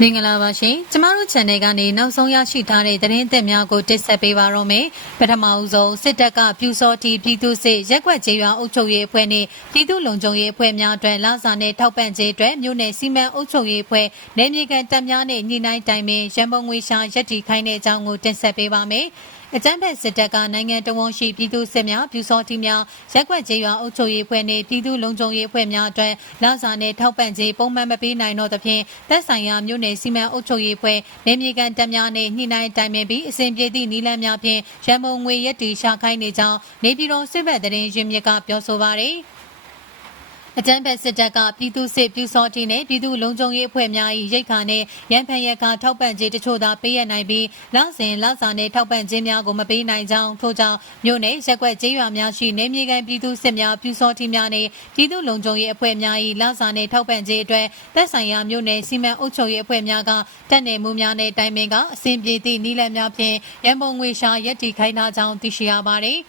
မင်္ဂလာပါရှင်ကျမတို့ channel ကနေနောက်ဆုံးရရှိထားတဲ့သတင်းသစ်များကိုတင်ဆက်ပေးပါရမယ်ပထမဦးဆုံးစစ်တပ်ကပြူစောတီပြည်သူစစ်ရက်ကွက်ကျေးရွာအုပ်ချုပ်ရေးအဖွဲ့နဲ့ပြည်သူ့လုံခြုံရေးအဖွဲ့များအတွက်လစာနဲ့ထောက်ပံ့ကြေးအတွက်မြို့နယ်စီမံအုပ်ချုပ်ရေးအဖွဲ့နယ်မြေခံတပ်များနဲ့ညှိနှိုင်းတိုင်ပင်ရန်ပုံငွေရှာရက်တီခိုင်းတဲ့အကြောင်းကိုတင်ဆက်ပေးပါမယ်အကြမ်းဖက်စစ်တပ်ကနိုင်ငံတော်ဝန်ရှိပြည်သူစစ်များပြူစောတိများရက်ွက်ကျေးရွာအုပ်ချုပ်ရေးအဖွဲ့နဲ့ပြည်သူ့လုံခြုံရေးအဖွဲ့များအတွက်လစာနဲ့ထောက်ပံ့ကြေးပုံမှန်မပေးနိုင်တော့သဖြင့်သက်ဆိုင်ရာမြို့နယ်စီမံအုပ်ချုပ်ရေးအဖွဲ့နယ်မြေခံတပ်များနဲ့ညှိနှိုင်းတိုင်ပင်ပြီးအစဉ်ပြေသည့်နည်းလမ်းများဖြင့်ရန်ပုံငွေရက်တီရှာခိုင်းနေကြောင်းနေပြည်တော်စစ်ဘက်သတင်းရင်းမြစ်ကပြောဆိုပါရယ်အကြမ်းဖက်စစ်တပ်ကပြည်သူစစ်ပြူစောတိနဲ့ပြည်သူလုံခြုံရေးအဖွဲ့များ၏ရိတ်ခါနဲ့ရန်ဖန်ရက်ခါထောက်ပံ့ကြေးတချို့သာပေးရနိုင်ပြီးလစဉ်လစာနဲ့ထောက်ပံ့ကြေးများကိုမပေးနိုင်ကြောင်းထို့ကြောင့်မြို့နယ်ရက်ွက်ကျေးရွာများရှိနေမြေကန်ပြည်သူစစ်များပြူစောတိများနဲ့ပြည်သူလုံခြုံရေးအဖွဲ့များ၏လစာနဲ့ထောက်ပံ့ကြေးအတွက်သက်ဆိုင်ရာမြို့နယ်စီမံအုပ်ချုပ်ရေးအဖွဲ့များကတပ်နယ်မှုများနဲ့တိုင်ပင်ကအစဉ်ပြေသည့်နည်းလမ်းများဖြင့်ရန်ပုံငွေရှာရက်တီခိုင်းထားကြောင်းသိရှိရပါသည်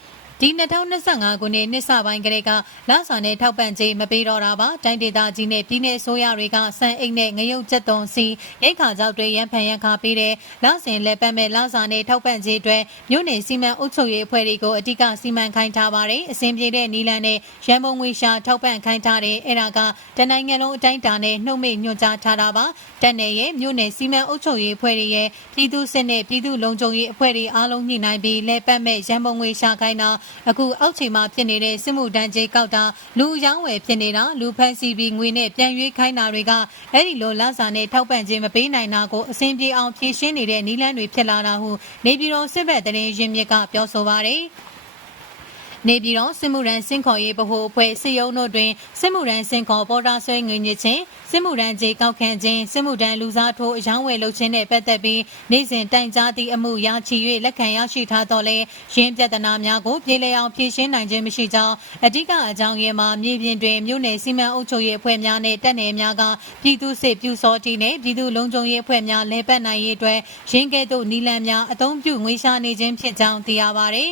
ဒီ2025ခုနှစ်နှစ်စပိုင်းကလေးကလစာနဲ့ထောက်ပံ့ကြေးမပေးတော့တာပါတိုင်းဒေသကြီးနဲ့ပြည်내အစိုးရတွေကစံအိတ်နဲ့ငရုတ်ကျက်သွန်စီရိတ်ခါကြောက်တွေရန်ဖန်ရန်ခါပေးတဲ့လစဉ်လက်ပတ်မဲ့လစာနဲ့ထောက်ပံ့ကြေးတွေမြို့နယ်စီမံအုပ်ချုပ်ရေးအဖွဲ့တွေကိုအဓိကစီမံခိုင်းထားပါတယ်အစဉ်ပြေတဲ့နီလန်နဲ့ရန်ပုံငွေရှာထောက်ပံ့ခိုင်းထားတဲ့အဲ့ဒါကတနိုင်ငံလုံးအတိုင်းအတာနဲ့နှုတ်မိတ်ညွှန်ကြားထားတာပါတပ်နယ်ရဲ့မြို့နယ်စီမံအုပ်ချုပ်ရေးအဖွဲ့တွေရဲ့ပြည်သူစစ်နဲ့ပြည်သူလုံခြုံရေးအဖွဲ့တွေအားလုံးညှိနှိုင်းပြီးလက်ပတ်မဲ့ရန်ပုံငွေရှာခိုင်းတာအခုအောက်ခြေမှာဖြစ်နေတဲ့စစ်မှုတန်းကြေးကောက်တာလူရောင်းဝယ်ဖြစ်နေတာလူဖန်စီပြီးငွေနဲ့ပြန်ရွေးခိုင်းတာတွေကအဲ့ဒီလိုလစာနဲ့ထောက်ပံ့ခြင်းမပေးနိုင်တာကိုအစဉ်ပြေအောင်ဖြေရှင်းနေတဲ့နည်းလမ်းတွေဖြစ်လာတာဟုနေပြည်တော်စစ်ဘက်သတင်းရင်းမြစ်ကပြောဆိုပါတယ်နေပြည်တော်စစ်မှုရန်စင်ခေါ်ရေးဗဟိုအဖွဲ့စစ်ရုံးတို့တွင်စစ်မှုရန်စင်ခေါ်ပေါ်တာဆွဲငွေညစ်ခြင်းစစ်မှုရန်ကြေးကောက်ခံခြင်းစစ်မှုထမ်းလူစားထိုးအယောင်းဝယ်လုပ်ခြင်းနဲ့ပတ်သက်ပြီးနေ့စဉ်တိုင်ကြားသည့်အမှုရာချီ၍လက်ခံရရှိထားတော်လဲရင်းပြဿနာများကိုပြေလည်အောင်ဖြေရှင်းနိုင်ခြင်းမရှိကြောင်းအဓိကအကြောင်းရင်းမှာမြေပြင်တွင်မြို့နယ်စီမံအုပ်ချုပ်ရေးအဖွဲ့များနဲ့တပ်နယ်များကပြည်သူစစ်ပြူစောတိနဲ့ပြည်သူလုံခြုံရေးအဖွဲ့များလဲပတ်နိုင်ရေးအတွက်ရင်းကဲ့သို့နီလန်များအသုံးပြုငွေရှာနေခြင်းဖြစ်ကြောင်းသိရပါသည်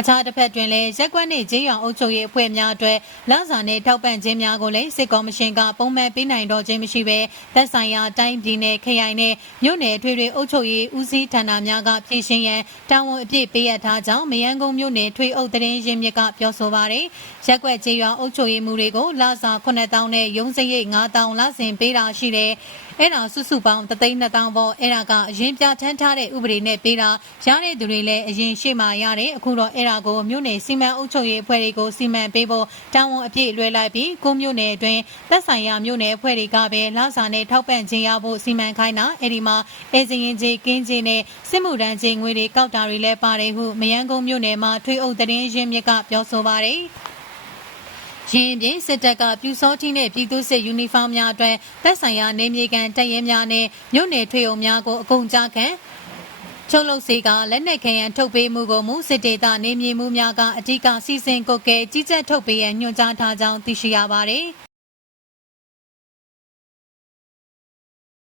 အခြားတစ်ဖက်တွင်လည်းရက်ကွက်နှင့်ကျေးရွာအုပ်ချုပ်ရေးအဖွဲ့များအတွက်လစာနှင့်ထောက်ပံ့ခြင်းများကိုလည်းစစ်ကော်မရှင်ကပုံမှန်ပေးနိုင်တော့ခြင်းမရှိဘဲသက်ဆိုင်ရာတိုင်းပြည်နယ်ခရိုင်နှင့်မြို့နယ်ထွေထွေအုပ်ချုပ်ရေးဦးစီးဌာနများကဖြည့်ရှင်းရန်တာဝန်အပြည့်ပေးအပ်ထားကြောင်းမယန်းကုန်းမြို့နယ်ထွေအုပ်သတင်းရင်းမြစ်ကပြောဆိုပါရယ်ရက်ကွက်ကျေးရွာအုပ်ချုပ်ရေးမှုတွေကိုလစာ9000နဲ့ရုံးစရိတ်9000လစဉ်ပေးတာရှိတယ်အဲ့ဒါစုစုပေါင်း3,200ပေါ့အဲ့ဒါကအရင်ပြဋ္ဌာန်းထားတဲ့ဥပဒေနဲ့ပေးတာရတဲ့သူတွေလည်းအရင်ရှေ့မှာရတယ်အခုတော့အဲ့ဒါကိုမြို့နယ်စီမံအုပ်ချုပ်ရေးအဖွဲ့တွေကိုစီမံပေးဖို့တာဝန်အပြည့်လွှဲလိုက်ပြီးကိုမြို့နယ်အတွင်းသက်ဆိုင်ရာမြို့နယ်အဖွဲ့တွေကပဲလစာနဲ့ထောက်ပံ့ခြင်းရဖို့စီမံခိုင်းတာအဲ့ဒီမှာအေဇရင်ကြီးကင်းကြီးနဲ့စစ်မှုထမ်းခြင်းငွေတွေကောက်တာတွေလည်းပါတယ်ဟုမယန်းကုန်းမြို့နယ်မှာထွေအုပ်သတင်းရင်းမြစ်ကပြောဆိုပါတယ်ရင်းပြင်စစ်တပ်ကပြူစောတိနဲ့ပြည်သူစစ်ယူနီဖောင်းများအတွက်သက်ဆိုင်ရာနေမြေကန်တပ်ရဲများနဲ့မြို့နယ်ထွေအုပ်များကိုအကုန်ကြခံချုပ်လုပ်စေကလက်နက်ခဲယံထုတ်ပေးမှုကိုမူစစ်ဒေသနေမြေမှုများကအဓိကစီစဉ်ကုတ်ကဲကြီးကြပ်ထုတ်ပေးရန်ညွှန်ကြားထားကြောင်းသိရှိရပါတယ်။